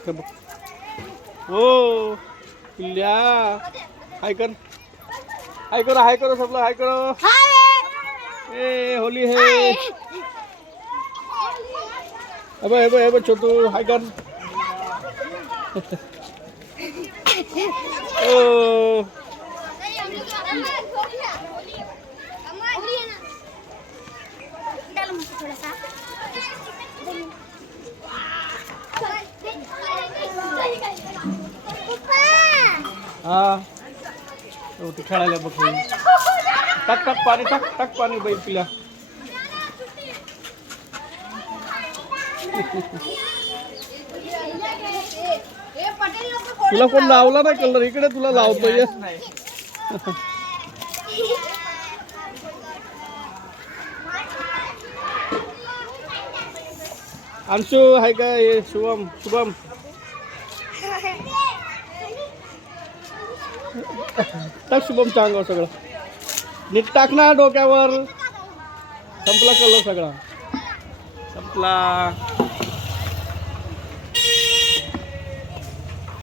बघ हे बघ. हो पिल्ल्या हाय कर, हाय करो, हाय करो सबला, हाय करो. ए होली है. अब छोटू हाय कर. ओ हा ते खेळायला बघ. टाक टाक पाणी, टाक टाक पाणी बाई पिल्या. तुला कोण लावला नाही कलर, इकडे तुला लावतोय. अंशू हाय का? शुभम शुभम टाक शुभमच्या अंगावर सगळं नीट टाक ना डोक्यावर. संपला कलर सगळा, संपला.